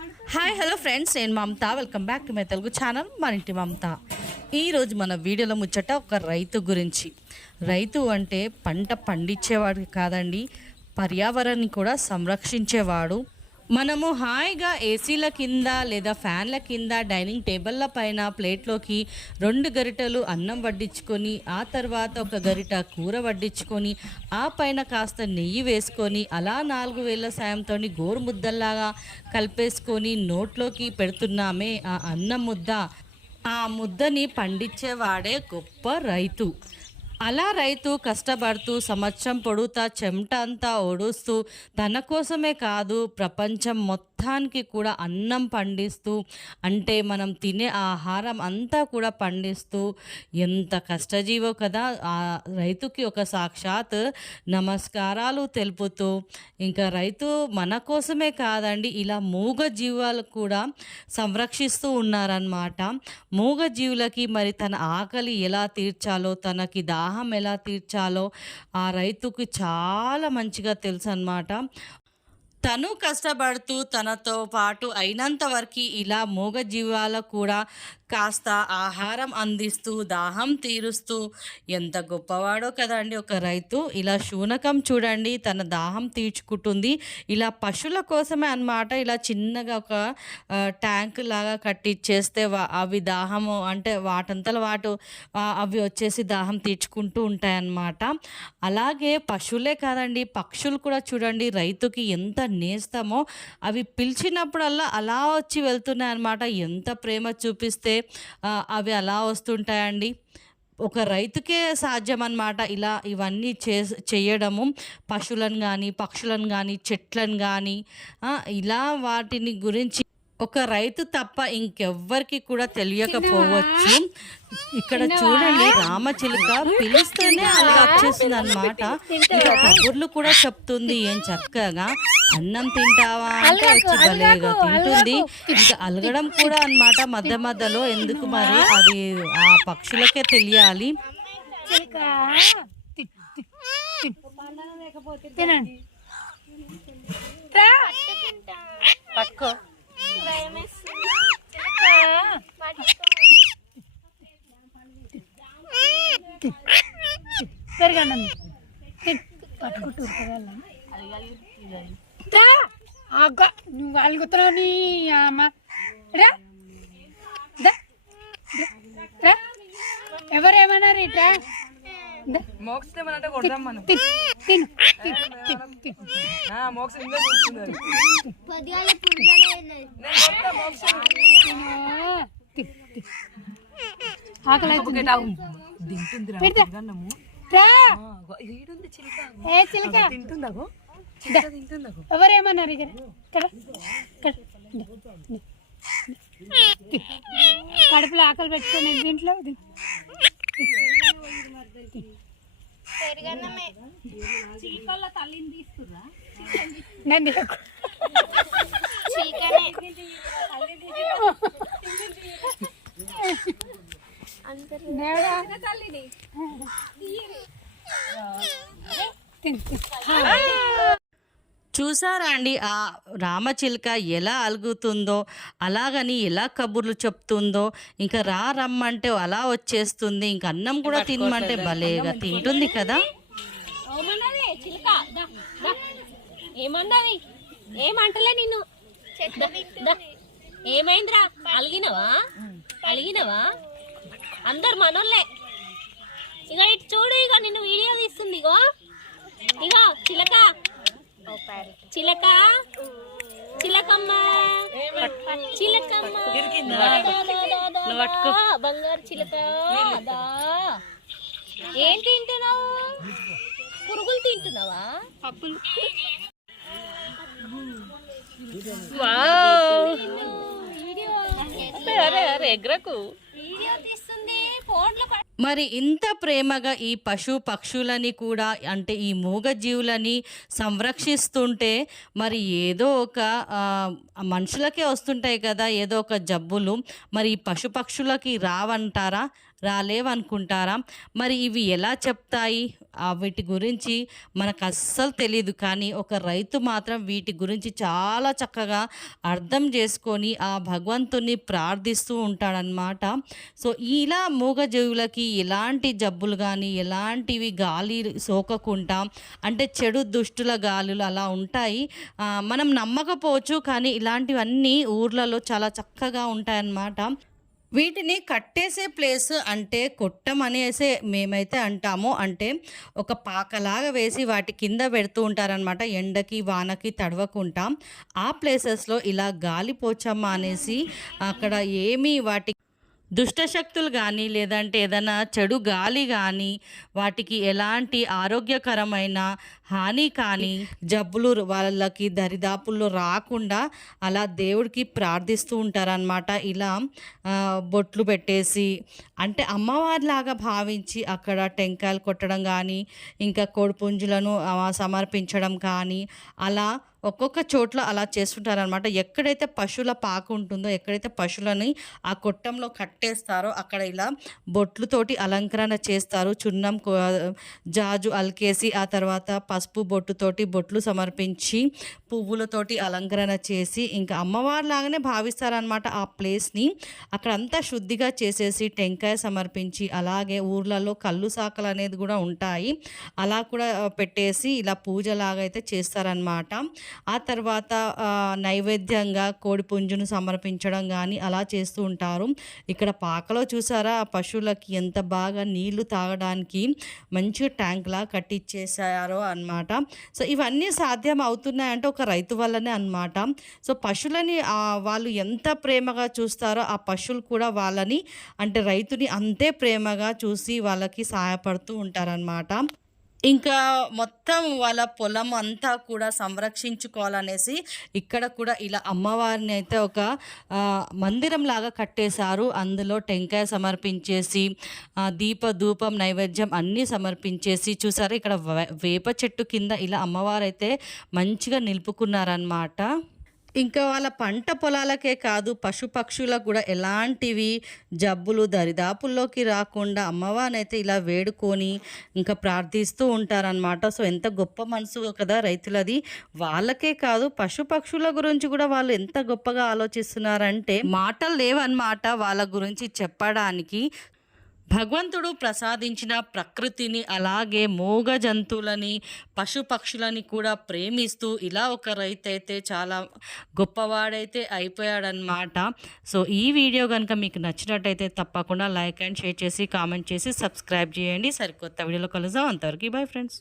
Hi hello friends నేను Mamata. Welcome back to my Telugu channel మన ఇంటి మమత. ఈరోజు మన వీడియోలో ముచ్చట ఒక రైతు గురించి. రైతు అంటే పంట పండించేవాడు కాదండి పర్యావరణాన్ని కూడా సంరక్షించేవాడు. మనము హాయిగా ఏసీల కింద లేదా ఫ్యాన్ల కింద డైనింగ్ టేబుల్ల పైన ప్లేట్లోకి రెండు గరిటలు అన్నం వడ్డించుకొని ఆ తర్వాత ఒక గరిట కూర వడ్డించుకొని ఆ పైన కాస్త నెయ్యి వేసుకొని అలా నాలుగు వేల సాయంతో గోరు ముద్దల్లాగా కలిపేసుకొని నోట్లోకి పెడుతున్నామే ఆ అన్నం ముద్ద. ఆ ముద్దని పండించేవాడే గొప్ప రైతు. అలా రైతు కష్టపడుతూ సంవత్సరం పొడుతా చెమట అంతా ఓడుస్తూ తన కోసమే కాదు ప్రపంచం మొత్తానికి కూడా అన్నం పండిస్తూ అంటే మనం తినే ఆహారం అంతా కూడా పండిస్తూ ఎంత కష్టజీవో కదా ఆ రైతుకి ఒక సాక్షాత్ నమస్కారాలు తెలుపుతూ ఇంకా రైతు మన కోసమే కాదండి ఇలా మూగ జీవాలు కూడా సంరక్షిస్తూ ఉన్నారనమాట మూగ జీవులకి మరి తన ఆకలి ఎలా తీర్చాలో తనకి దా దాహం ఎలా తీర్చాలో ఆ రైతుకి చాలా మంచిగా తెలుసు అనమాట తను కష్టపడుతూ తనతో పాటు అయినంత వరకు ఇలా మూగజీవాలకు కూడా కాస్త ఆహారం అందిస్తూ దాహం తీరుస్తూ. ఎంత గొప్పవాడో కదండి ఒక రైతు. ఇలా శూనకం చూడండి తన దాహం తీర్చుకుంటుంది. ఇలా పశువుల కోసమే అన్నమాట ఇలా చిన్నగా ఒక ట్యాంక్ లాగా కట్టిచ్చేస్తే అవి దాహము అంటే వాటంతల వాటు అవి వచ్చేసి దాహం తీర్చుకుంటూ ఉంటాయన్నమాట. అలాగే పశువులే కాదండి పక్షులు కూడా చూడండి రైతుకి ఎంత నేస్తామో. అవి పిలిచినప్పుడల్లా అలా వచ్చి వెళ్తున్నాయి అన్నమాట ఎంత ప్రేమ చూపిస్తే అవి అలా వస్తుంటాయండి. ఒక రైతుకే సాధ్యం అన్నమాట ఇలా ఇవన్నీ చే చేయడము. పశువులను కానీ పక్షులను కానీ చెట్లను కానీ ఇలా వాటిని గురించి ఒక రైతు తప్ప ఇంకెవ్వరికి కూడా తెలియకపోవచ్చు. ఇక్కడ చూడండి రామచిలుక పిలిస్తేనే అలా వచ్చేసింది అనమాట ఇంకా కబుర్లు కూడా చెప్తుంది ఏం చక్కగా. అన్నం తింటావా అంటే వచ్చి భలేగా తింటుంది. ఇంకా అలగడం కూడా అన్నమాట మధ్య మధ్యలో. ఎందుకు మరి? అది ఆ పక్షులకే తెలియాలి. తినండి. ఆగ నువ్వు అలుగుతున్నావు నీ అమ్మ రా దా. రా. ఎవరేమన్నారు ఇట్లా దా. మోక్స్ ఏమనంటే కొడదాం మనం తిను తిను తిను తిను తిను ఆ, మోక్స్ ఇంకా చూస్తున్నారు ఆకలి అవుతుంది. తింటుంది పెడతా. గన్నము రా. ఈడుంది చిలుక ఏ చిలక. తింటుందగో ఎవరేమన్నారు ఇక్కడ? ఇక్కడ. కడుపులో ఆకలి పెట్టుకొని దీంట్లో ది. నన్ను తినకు. దేవుడా. తిను, తిను. చూసారా అండి? ఆ రామచిలుక ఎలా అలుగుతుందో అలాగని ఎలా కబుర్లు చెప్తుందో ఇంకా రా రమ్మంటే అలా వచ్చేస్తుంది ఇంకా అన్నం కూడా తినమంటే భలేగా తింటుంది కదా? ఏమన్నది? ఏమంటలే నిన్ను. ఏమైందిరా? అలిగినవా? అలిగినవా? అందరు మనోళ్ళే. ఇక ఇటు చూడు ఇక నిన్ను వీడియో తీస్తుంది ఇగో. ఇగో చిలక. చిలక? చిలకమ్మ? చిలకమ్మ. బంగారు చిలక దా. ఏం తింటున్నావు? పురుగులు తింటున్నావా? పప్పులు. అరే అరే ఎగ్రకు. మరి ఇంత ప్రేమగా ఈ పశు పక్షులని కూడా అంటే ఈ మూగ జీవులని సంరక్షిస్తుంటే మరి ఏదో ఒక మనుషులకే వస్తుంటాయి కదా ఏదో ఒక జబ్బులు. మరి ఈ పశు పక్షులకి రావంటారా? రాలేవనుకుంటారా? మరి ఇవి ఎలా చెప్తాయి? వీటి గురించి మనకు అస్సలు తెలియదు కానీ ఒక రైతు మాత్రం వీటి గురించి చాలా చక్కగా అర్థం చేసుకొని ఆ భగవంతుని ప్రార్థిస్తూ ఉంటాడనమాట సో ఇలా మూగజీవులకి ఎలాంటి జబ్బులు కానీ ఎలాంటివి గాలి సోకకుండా అంటే చెడు దుష్టుల గాలులు అలా ఉంటాయి. మనం నమ్మకపోవచ్చు కానీ ఇలాంటివన్నీ ఊర్లలో చాలా చక్కగా ఉంటాయన్నమాట. వీటిని కట్టేసే ప్లేస్ అంటే కొట్టం అనేసే మేమైతే అంటాము. అంటే ఒక పాకలాగా వేసి వాటి కింద పెడుతూ ఉంటారనమాట ఎండకి వానకి తడవకుండా. ఆ ప్లేసెస్లో ఇలా గాలి పోచమ్మ అనేసి అక్కడ ఏమీ వాటి దుష్టశక్తులు కానీ లేదంటే ఏదైనా చెడు గాలి కానీ వాటికి ఎలాంటి ఆరోగ్యకరమైన హాని కానీ జబ్బులు వాళ్ళకి దరిదాపుల్లో రాకుండా అలా దేవుడికి ప్రార్థిస్తూ ఉంటారనమాట ఇలా బొట్లు పెట్టేసి అంటే అమ్మవారిలాగా భావించి అక్కడ టెంకాయలు కొట్టడం కానీ ఇంకా కోడిపుంజులను సమర్పించడం కానీ అలా ఒక్కొక్క చోట్ల అలా చేస్తుంటారనమాట ఎక్కడైతే పశువుల పాక ఉంటుందో ఎక్కడైతే పశువులని ఆ కొట్టంలో కట్టేస్తారో అక్కడ ఇలా బొట్లుతోటి అలంకరణ చేస్తారు. చున్నం జాజు అల్కేసి ఆ తర్వాత పసుపు బొట్టుతోటి బొట్లు సమర్పించి పువ్వులతోటి అలంకరణ చేసి ఇంకా అమ్మవారి లాగానే భావిస్తారనమాట ఆ ప్లేస్ని. అక్కడ అంతా శుద్ధిగా చేసేసి టెంకాయ సమర్పించి అలాగే ఊర్లలో కళ్ళు సాకలు అనేది కూడా ఉంటాయి. అలా కూడా పెట్టేసి ఇలా పూజలాగా అయితే చేస్తారనమాట ఆ తర్వాత నైవేద్యంగా కోడి పుంజును సమర్పించడం కానీ అలా చేస్తూ ఉంటారు. ఇక్కడ పాకలో చూసారా ఆ పశువులకి ఎంత బాగా నీళ్ళు తాగడానికి మంచి ట్యాంక్లా కట్టిచ్చేసారో అన్నమాట. సో ఇవన్నీ సాధ్యం అవుతున్నాయంటే ఒక రైతు వల్లనే అనమాట సో పశువులని వాళ్ళు ఎంత ప్రేమగా చూస్తారో ఆ పశువులు కూడా వాళ్ళని అంటే రైతుని అంతే ప్రేమగా చూసి వాళ్ళకి సహాయపడుతూ ఉంటారనమాట ఇంకా మొత్తం వాళ్ళ పొలం అంతా కూడా సంరక్షించుకోవాలనేసి ఇక్కడ కూడా ఇలా అమ్మవారిని అయితే ఒక మందిరం లాగా కట్టేశారు. అందులో టెంకాయ సమర్పించేసి దీప ధూపం నైవేద్యం అన్నీ సమర్పించేసి చూసారు? ఇక్కడ వేప చెట్టు కింద ఇలా అమ్మవారు అయితే మంచిగా నిలుపుకున్నారనమాట ఇంకా వాళ్ళ పంట పొలాలకే కాదు పశుపక్షులకు కూడా ఎలాంటివి జబ్బులు దరిదాపుల్లోకి రాకుండా అమ్మవారినైతే ఇలా వేడుకొని ఇంకా ప్రార్థిస్తూ ఉంటారనమాట సో ఎంత గొప్ప మనసు కదా రైతులది. వాళ్ళకే కాదు పశుపక్షుల గురించి కూడా వాళ్ళు ఎంత గొప్పగా ఆలోచిస్తున్నారంటే మాటలు లేవన్నమాట వాళ్ళ గురించి చెప్పడానికి. భగవంతుడు ప్రసాదించిన ప్రకృతిని అలాగే మూగ జంతువులని పశుపక్షులని కూడా ప్రేమిస్తూ ఇలా ఒక రైతు అయితే చాలా గొప్పవాడైతే అయిపోయాడనమాట సో ఈ వీడియో కనుక మీకు నచ్చినట్టయితే తప్పకుండా లైక్ అండ్ షేర్ చేసి కామెంట్ చేసి సబ్స్క్రైబ్ చేయండి. సరికొత్త వీడియోలో కలుద్దాం. అంతవరకు బాయ్ ఫ్రెండ్స్.